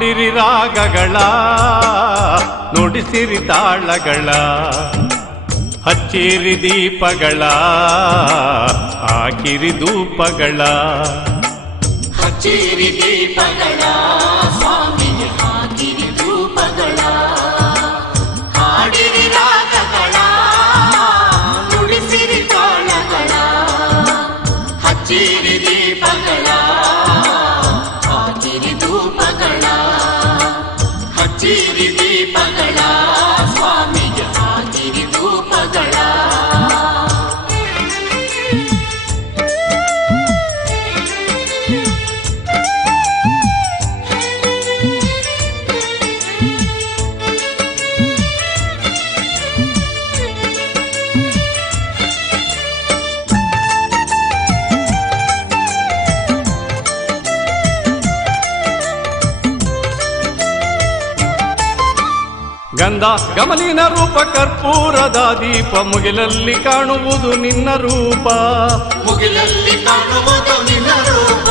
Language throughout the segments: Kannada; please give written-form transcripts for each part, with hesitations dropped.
ಹಾಡಿರಿ ರಾಗಗಳ ನುಡಿಸಿರಿ ತಾಳಗಳ ಹಚ್ಚಿರಿ ದೀಪಗಳ ಹಾಕಿರಿ ಧೂಪಗಳ ಹಚ್ಚಿರಿ ದೀಪಗಳ ಸ್ವಾಮಿಗೆ ಹಾಕಿರಿ ಧೂಪಗಳ ಹಾಡಿರಿ ರಾಗಗಳ ನುಡಿಸಿರಿ ತಾಳಗಳ ಹಚ್ಚಿರಿ ದೀಪಗಳ ಹಾಕಿರಿ ಧೂಪಗಳ ಹಚ್ಚಿರಿ ದೀಪಗಳ ಸ್ವಾಮಿಗೆ ಹಾಕಿರಿ ಧೂಪಗಳ ಗಂಧ ಗಮಲಿನ ರೂಪ ಕರ್ಪೂರದ ದೀಪ ಮುಗಿಲಲ್ಲಿ ಕಾಣುವುದು ನಿನ್ನ ರೂಪ ಮುಗಿಲಲ್ಲಿ ಕಾಣುವುದು ನಿನ್ನ ರೂಪ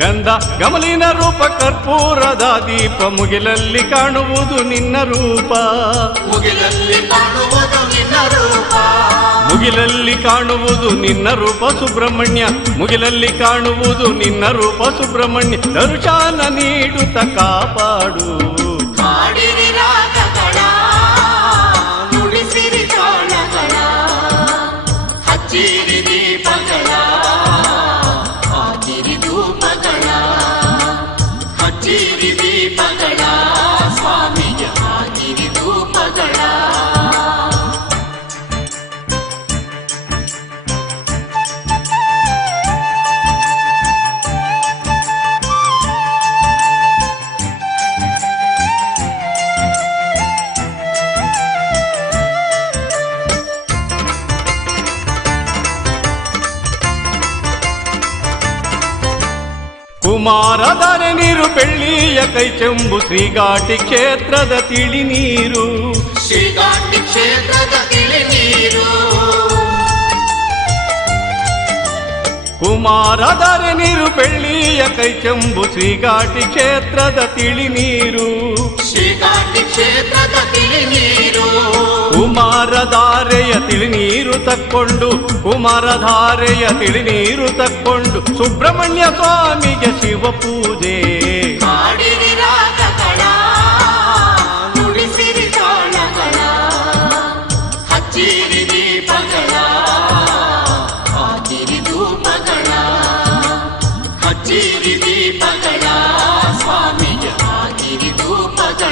ಗಂಧ ಗಮಲಿನ ರೂಪ ಕರ್ಪೂರದ ದೀಪ ಮುಗಿಲಲ್ಲಿ ಕಾಣುವುದು ನಿನ್ನ ರೂಪ ಮುಗಿಲಲ್ಲಿ ಕಾಣುವುದು ನಿನ್ನ ರೂಪ ಮುಗಿಲಲ್ಲಿ ಕಾಣುವುದು ನಿನ್ನ ರೂಪ ಸುಬ್ರಹ್ಮಣ್ಯ ಮುಗಿಲಲ್ಲಿ ಕಾಣುವುದು ನಿನ್ನ ರೂಪ ಸುಬ್ರಹ್ಮಣ್ಯ ದರ್ಶನ ನೀಡುತ್ತ ಕಾಪಾಡು ಹಾಡಿರಿ ರಾಗಗಳ ನುಡಿಸಿರಿ ತಾಳಗಳ ಹಚ್ಚಿರಿ ದೀಪಗಳ ಹಾಕಿರಿ ಧೂಪಗಳ ಹಚ್ಚಿರಿ ದೀಪಗಳ ಸ್ವಾಮಿಗೆ ಹಾಕಿರಿ ಧೂಪಗಳ ಕುಮಾರಧಾರೆ ನೀರು ಬೆಳ್ಳಿಯ ಕೈ ಚೆಂಬು ಶ್ರೀಘಾಟಿ ಕ್ಷೇತ್ರದ ತಿಳಿ ನೀರು ಶ್ರೀಘಾಟಿ ಕ್ಷೇತ್ರದ ತಿಳಿ ನೀರು ಕುಮಾರಧಾರೆ ನೀರು ಬೆಳ್ಳಿಯ ಕೈ ಚೆಂಬು ಶ್ರೀಘಾಟಿ ಕ್ಷೇತ್ರದ ತಿಳಿ ನೀರು ಶ್ರೀಘಾಟಿ ಕ್ಷೇತ್ರದ ತಿಳಿ ನೀರು ಕುಮಾರಧಾರೆಯ ತಿಳಿ ನೀರು ತಕ್ಕೊಂಡು ಕುಮಾರಧಾರೆಯ ತಿಳಿ ನೀರು ತಕ್ಕೊಂಡು ಸುಬ್ರಹ್ಮಣ್ಯ ಸ್ವಾಮಿಗೆ ಶಿವ ಪೂಜೆ ಹಾಡಿರಿ ರಾಗಗಳ ನುಡಿಸಿರಿ ತಾಳಗಳ ಹಚ್ಚಿರಿ ದೀಪಗಳ ಹಾಕಿರಿ ಧೂಪಗಳ ಹಚ್ಚಿರಿ ದೀಪಗಳ ಸ್ವಾಮಿಗೆ ಹಾಕಿರಿ ಧೂಪಗಳ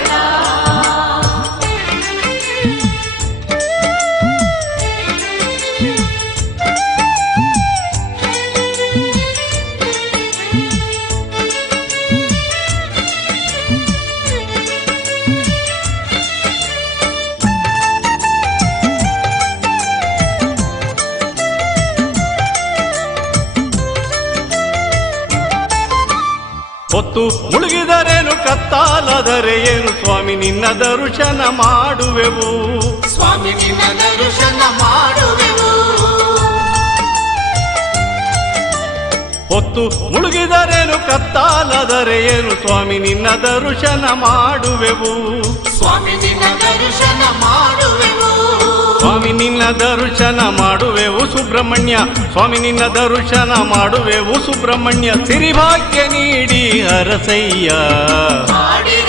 ಹೊತ್ತು ಮುಳುಗಿದರೇನು ಕತ್ತಾಲದರೆ ಏನು ಸ್ವಾಮಿ ನಿನ್ನ ದರ್ಶನ ಮಾಡುವೆವು ಸ್ವಾಮಿ ನಿನ್ನ ದರ್ಶನ ಮಾಡುವೆವು ಹೊತ್ತು ಮುಳುಗಿದರೇನು ಕತ್ತಾಲದರೆ ಏನು ಸ್ವಾಮಿ ನಿನ್ನ ದರ್ಶನ ಮಾಡುವೆವು ಸ್ವಾಮಿ ನಿನ್ನ ದರ್ಶನ ಮಾಡುವೆವು ಸ್ವಾಮಿ ನಿನ್ನ ದರ್ಶನ ಮಾಡುವೆವು ಸುಬ್ರಹ್ಮಣ್ಯ ಸ್ವಾಮಿ ನಿನ್ನ ದರ್ಶನ ಮಾಡುವೆವು ಸುಬ್ರಹ್ಮಣ್ಯ ಸಿರಿಭಾಗ್ಯ ನೀಡಿ ಹರಸಯ್ಯ ಹಾಡಿರಿ